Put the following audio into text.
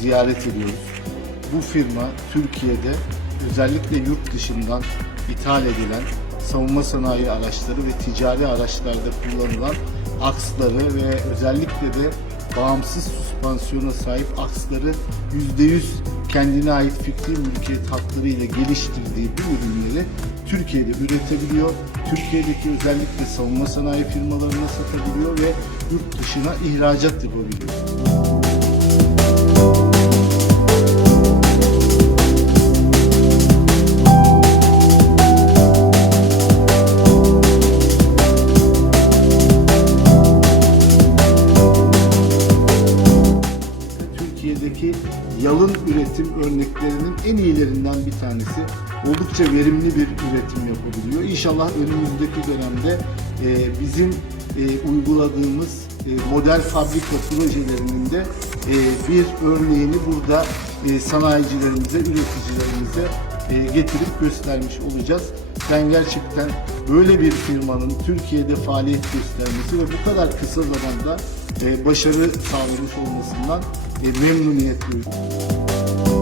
ziyaret ediyoruz. Bu firma Türkiye'de özellikle yurt dışından ithal edilen savunma sanayi araçları ve ticari araçlarda kullanılan aksları ve özellikle de bağımsız süspansiyona sahip aksları %100 kendine ait fikri mülkiyet hakları ile geliştirdiği bu ürünleri Türkiye'de üretebiliyor. Türkiye'deki özellikle savunma sanayi firmalarına satabiliyor ve yurt dışına ihracat yapabiliyor. Yalın üretim örneklerinin en iyilerinden bir tanesi. Oldukça verimli bir üretim yapabiliyor. İnşallah önümüzdeki dönemde e, bizim e, uyguladığımız e, model fabrika projelerinin de e, bir örneğini burada e, sanayicilerimize, üreticilerimize e, getirip göstermiş olacağız. Ben gerçekten böyle bir firmanın Türkiye'de faaliyet göstermesi ve bu kadar kısa zamanda ee, başarı sağlamış olmasından e, memnuniyet duyuyorum.